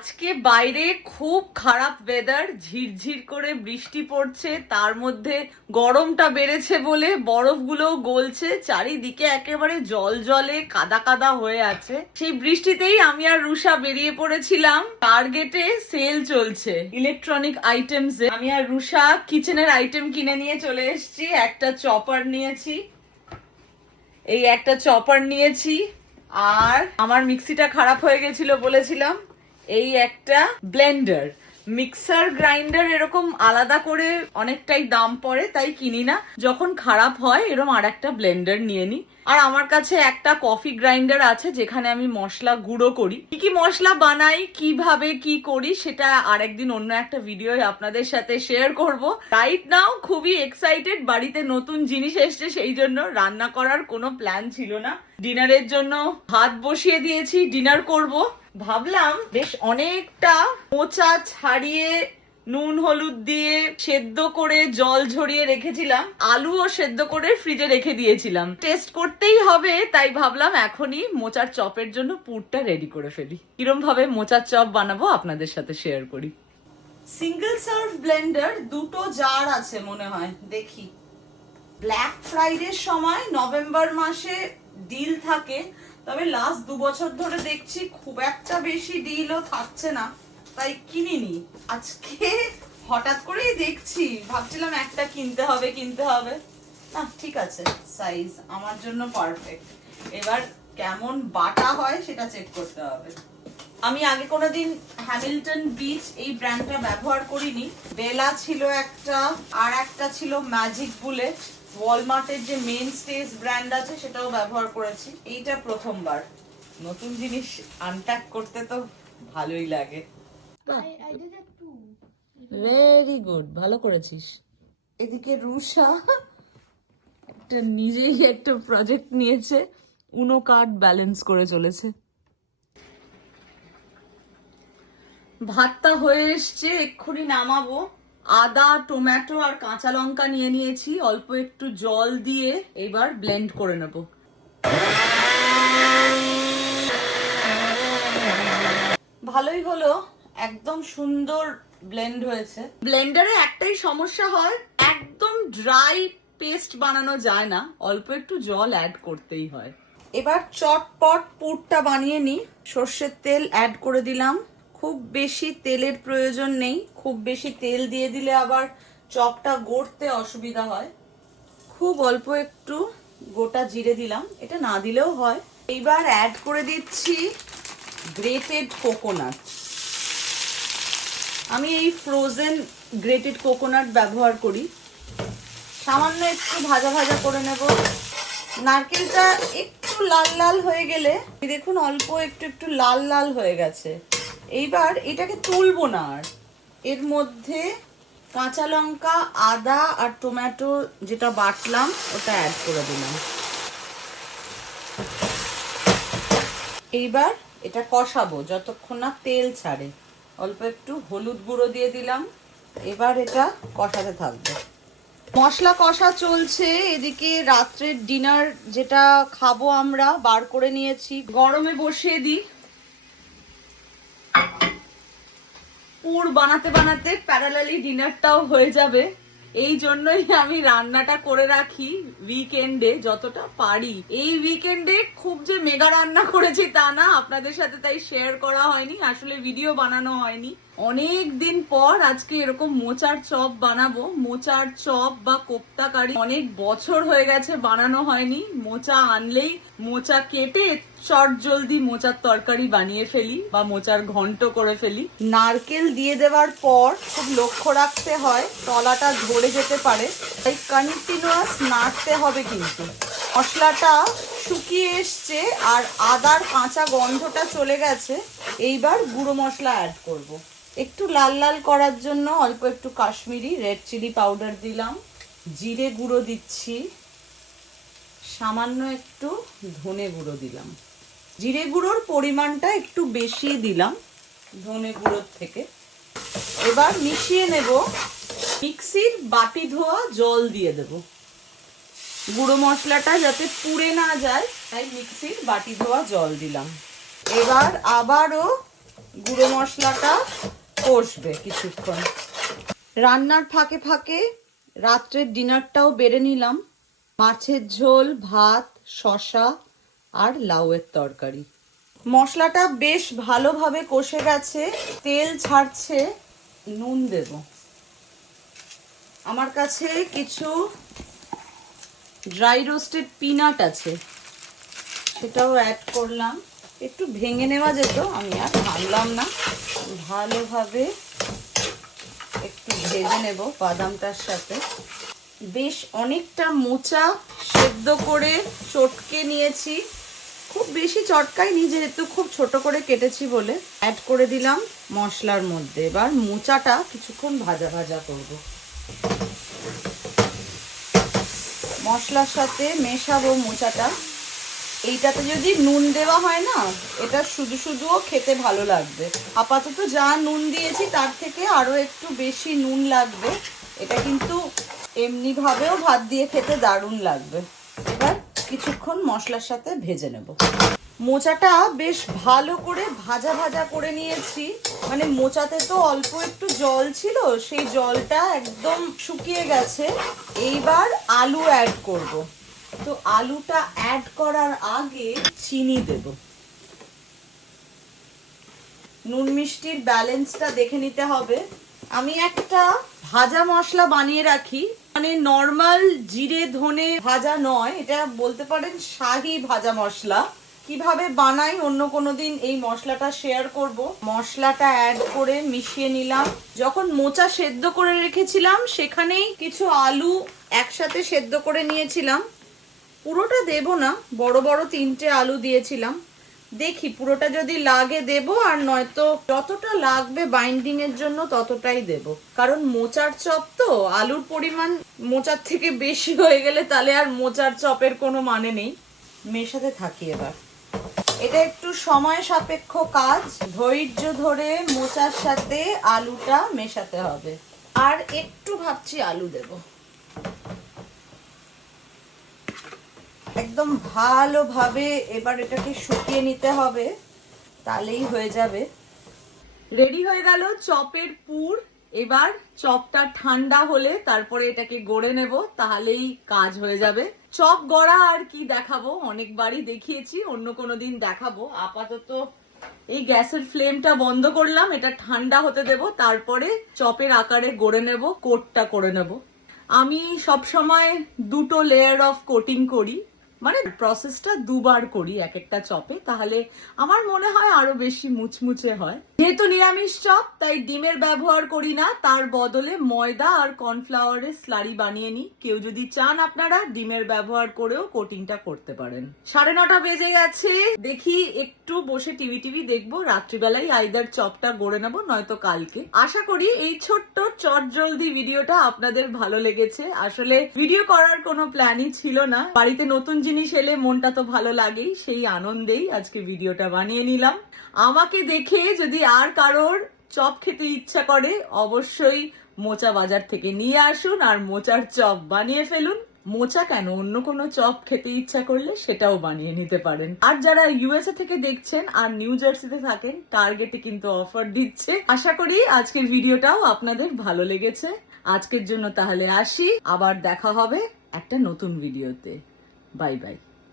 আজকে বাইরে খুব খারাপ ওয়েদার, ঝিরঝির করে বৃষ্টি পড়ছে, তার মধ্যে গরমটা বেড়েছে বলে বরফগুলোও গলছে, চারিদিকে একেবারে জল জলে কাদা কাদা হয়ে আছে। সেই বৃষ্টিতেই আমি আর রুষা বেরিয়ে পড়েছিলাম। টার্গেটে সেল চলছে ইলেকট্রনিক আইটেমসে। আমি আর রুষা কিচেনের আইটেম কিনে নিয়ে চলে এসেছি। একটা চপার নিয়েছি, এই একটা চপার নিয়েছি, আর আমার মিক্সিটা খারাপ হয়ে গেছিল বলেছিলাম, এই একটা ব্লেন্ডার। মিক্সার গ্রাইন্ডার এরকম আলাদা করে অনেকটাই দাম পড়ে, তাই কিনি না। যখন খারাপ হয় এরকম আর একটা ব্লেন্ডার নিয়ে নি। আর আমার কাছে একটা কফি গ্রাইন্ডার আছে, যেখানে আমি মশলা গুঁড়ো করি। কি কি মশলা বানাই, কিভাবে কি করি, সেটা আরেকদিন অন্য একটা ভিডিও আপনাদের সাথে শেয়ার করব। রাইট নাও খুবই এক্সাইটেড, বাড়িতে নতুন জিনিস এসছে, সেই জন্য রান্না করার কোনো প্ল্যান ছিল না। ডিনারের জন্য ভাত বসিয়ে দিয়েছি, ডিনার করব। ভাবলাম বেশ অনেকটা মোচা ছাড়িয়ে নুন হলুদ দিয়ে সেদ্ধ করে জল ঝরিয়ে রেখেছিলাম, আলুও সেদ্ধ করে ফ্রিজে রেখে দিয়েছিলাম। টেস্ট করতেই হবে, তাই ভাবলাম এখনই মোচার চপের জন্য পুরটা রেডি করে ফেলি। কিরম ভাবে মোচার চপ বানাবো আপনাদের সাথে শেয়ার করি। সিঙ্গেল সার্ভ ব্লেন্ডার, দুটো জার আছে মনে হয়, দেখি। ব্ল্যাক ফ্রাইডের সময় নভেম্বর মাসে ডিল থাকে, তবে লাস্ট 2 বছর ধরে দেখছি খুব একটা বেশি ডিলও থাকছে না, তাই কিনিনি। আজকে হঠাৎ করেই দেখছি, ভাবছিলাম একটা কিনতে হবে। না ঠিক আছে, সাইজ আমার জন্য পারফেক্ট। এবার কেমন বাটা হয় সেটা চেক করতে হবে। আমি আগে কোনোদিন হ্যামিল্টন বিচ এই ব্র্যান্ডটা ব্যবহার করিনি। বেলা ছিল একটা, আর একটা ছিল ম্যাজিক বুলেট। ওয়ালমার্টের যে মেন স্টেজ ব্র্যান্ড আছে সেটাও ব্যবহার করেছি, এইটা প্রথমবার। নতুন জিনিস আনপ্যাক করতে তো ভালোই লাগে। ভেরি গুড, ভালো করেছিস। এদিকে রুষা একটা নিজেই একটা প্রজেক্ট নিয়েছে, উনো কার্ড ব্যালেন্স করে চলেছে। ভাতটা হয়ে এসছে, এক্ষুনি নামাবো। আদা, টমেটো আর কাঁচা লঙ্কা নিয়ে নিয়েছি, অল্প একটু জল দিয়ে এবার ব্লেন্ড করে নেব। ভালোই হলো, একদম সুন্দর ব্লেন্ড হয়েছে। ব্লেন্ডারে একটাই সমস্যা হয়, একদম ড্রাই পেস্ট বানানো যায় না, অল্প একটু জল অ্যাড করতেই হয়। এবার চটপট পুরটা বানিয়ে নি। সর্ষের তেল অ্যাড করে দিলাম। খুব বেশি তেলের প্রয়োজন নেই, খুব বেশি তেল দিয়ে দিলে আবার চপটা গড়তে অসুবিধা হয়। খুব অল্প একটু গোটা জিরে দিলাম, এটা না দিলেও হয়। এইবার অ্যাড করে দিচ্ছি গ্রেটেড কোকোনাট। আমি এই ফ্রোজেন গ্রেটেড কোকোনাট ব্যবহার করি। সামান্য একটু ভাজা ভাজা করে নেব। নারকেলটা একটু লাল লাল হয়ে গেলে, দেখুন অল্প একটু লাল লাল হয়ে গেছে। এইবার এটাকে তুলবো না, আর এর মধ্যে কাঁচা লঙ্কা, আদা আর টমেটো যেটা বাটলাম ওটা অ্যাড করে দিলাম। এইবার এটা কষাবো যতক্ষণ না তেল ছাড়ে। অল্প একটু হলুদ গুঁড়ো দিয়ে দিলাম। এবার এটা কষাতে থাকবে। মশলা কষা চলছে, এদিকে রাত্রের ডিনার যেটা খাবো আমরা বার করে নিয়েছি, গরমে বসিয়ে দিই। পুর বানাতে বানাতে প্যারালালি ডিনারটাও হয়ে যাবে। এই জন্যই আমি রান্নাটা করে রাখি উইকেন্ডে যতটা পারি। এই উইকেন্ডে খুব যে মেগা রান্না করেছি তা না, আপনাদের সাথে তাই শেয়ার করা হয়নি, আসলে ভিডিও বানানো হয়নি। অনেক দিন পর আজকে এরকম মোচার চপ বানাবো। মোচার চপ বা কোপ্তা কারি অনেক বছর হয়ে গেছে বানানো হয়নি। মোচা আনলেই মোচা কেটে চট জলদি মোচার তরকারি বানিয়ে ফেলি বা মোচার ঘন্ট করে ফেলি। নারকেল দিয়ে দেওয়ার পর খুব লক্ষ্য রাখতে হয়, তলাটা ধরে যেতে পারে, তাই কন্টিনিউয়াস নাড়তে হবে। কিন্তু মশলাটা শুকিয়ে এসছে আর আদার কাঁচা গন্ধটা চলে গেছে। এইবার গুঁড়ো মশলা অ্যাড করব। একটু লাল লাল করার জন্য অল্প একটু কাশ্মীরি রেড চিলি পাউডার দিলাম, জিরে গুঁড়ো দিচ্ছি, সামান্য একটু ধনে গুঁড়ো দিলাম। জিরে গুঁড়োর পরিমাণটা একটু বেশি দিলাম ধনে গুঁড়োর থেকে। এবার মিশিয়ে নেব। মিক্সির বাটি ধোয়া জল দিয়ে দেব, গুঁড়ো মশলাটা যাতে পুড়ে না যায়, তাই মিক্সির বাটি ধোয়া জল দিলাম। এবার আবারও গুঁড়ো মশলাটা কষবে কিছুক্ষণ। রান্নার ফাঁকে ফাঁকে রাত্রের ডিনারটাও বেড়ে নিলাম। মাছের ঝোল, ভাত, শসা আর লাউয়ের তরকারি। মশলাটা বেশ ভালোভাবে কষে গেছে, তেল ছাড়ছে। নুন দেব। আমার কাছে কিছু ড্রাই রোস্টেড পিনাট আছে, সেটাও অ্যাড করলাম। একটু ভেঙে নেওয়া যেত, আমি আর ভাঙলাম না। ভালোভাবে একটু ভেজে নেব বাদামটার সাথে। বেশ অনেকটা মোচা সেদ্ধ করে চটকে নিয়েছি। খুব বেশি চটকাইনি, যেহেতু খুব ছোট করে কেটেছি বলে। অ্যাড করে দিলাম মশলার মধ্যে। এবার মোচাটা কিছুক্ষণ ভাজা ভাজা করব। মশলার সাথে মেশাবো মোচাটা। এইটাতে যদি নুন দেওয়া হয় না, এটা শুধু শুধুও খেতে ভালো লাগবে। আপাতত যা নুন দিয়েছি তার থেকে আরও একটু বেশি নুন লাগবে। এটা কিন্তু এমনিভাবেও ভাত দিয়ে খেতে দারুণ লাগবে। এবার কিছুক্ষণ মশলার সাথে ভেজে নেব। মোচাটা বেশ ভালো করে ভাজা ভাজা করে নিয়েছি। মানে মোচাতে তো অল্প একটু জল ছিল, সেই জলটা একদম শুকিয়ে গেছে। এইবার আলু অ্যাড করব। তো আলুটা অ্যাড করার আগে চিনি দেব। নুন মিষ্টির ব্যালেন্সটা দেখে নিতে হবে। আমি একটা ভাজা মশলা বানিয়ে রাখি, মানে নর্মাল জিরে ধনে ভাজা নয়, এটা বলতে পারেন শাহি ভাজা মশলা। কিভাবে বানাই অন্য কোনো দিন এই মশলাটা শেয়ার করব। মশলাটা অ্যাড করে মিশিয়ে নিলাম। যখন মোচা সেদ্ধ করে রেখেছিলাম সেখানেই কিছু আলু একসাথে সেদ্ধ করে নিয়েছিলাম। পুরোটা দেব না, বড় বড় 3টে আলু দিয়েছিলাম। দেখি পুরোটা যদি লাগে দেব, আর নয়তো যতটা লাগবে বাইন্ডিং এর জন্য ততটাই দেব। কারণ মোচার চপ তো, আলুর পরিমাণ মোচার থেকে বেশি হয়ে গেলে তাহলে আর মোচার চপের কোনো মানে নেই। মেশাতে থাকি এবার। এটা একটু সময় সাপেক্ষ কাজ, ধৈর্য ধরে মোচার সাথে আলুটা মেশাতে হবে। আর একটু ভাবছি আলু দেব। একদম ভালোভাবে এবার এটাকে শুকিয়ে নিতে হবে, তাহলেই হয়ে যাবে। রেডি হয়ে গেল চপের পুর। এবার চপটা ঠান্ডা হলে তারপরে এটাকে গড়ে নেব, তাহলেই কাজ হয়ে যাবে। চপ গড়া আর কি দেখাবো, অনেকবারই দেখিয়েছি, অন্য কোনো দিন দেখাবো। আপাতত এই গ্যাসের ফ্লেমটা বন্ধ করলাম, এটা ঠান্ডা হতে দেব, তারপরে চপের আকারে গড়ে নেব, কোটটা করে নেব। আমি সবসময় 2টো লেয়ার অফ কোটিং করি, মানে প্রসেসটা 2বার করি এক একটা চপে, তাহলে আমার মনে হয় আরো বেশি মুচমুচে হয়। যেহেতু নিরামিষ চপ তাই ডিমের ব্যবহার করি না, তার বদলে ময়দা আর কর্নফ্লাওয়ারের স্লারি বানিয়ে নিই। কেউ যদি চান আপনারা ডিমের ব্যবহার করেও কোটিংটা করতে পারেন। 9:30 বেজে গেছে, দেখি একটু বসে টিভি দেখবো। রাত্রিবেলায় আইদার চপটা গড়ে নেবো, নয়তো কালকে। আশা করি এই ছোট্ট চটজলদি ভিডিওটা আপনাদের ভালো লেগেছে। আসলে ভিডিও করার কোনো প্ল্যানই ছিল না, বাড়িতে নতুন জিনিস এলে মনটা তো ভালো লাগেই, সেই আনন্দেই আজকে ভিডিওটা বানিয়ে নিলাম। আমাকে দেখে যদি আর কারোর চপ খেতে ইচ্ছা করে অবশ্যই মোচা বাজার থেকে নিয়ে আসুন আর মোচার চপ বানিয়ে ফেলুন। মোচা কেন, অন্য কোনো চপ খেতে ইচ্ছা করলে সেটাও বানিয়ে নিতে পারেন। আর যারা ইউএসএ থেকে দেখছেন আর নিউ জার্সিতে থাকেন, টার্গেটে কিন্তু অফার দিচ্ছে। আশা করি আজকের ভিডিওটাও আপনাদের ভালো লেগেছে। আজকের জন্য তাহলে আসি, আবার দেখা হবে একটা নতুন ভিডিওতে। Bye bye.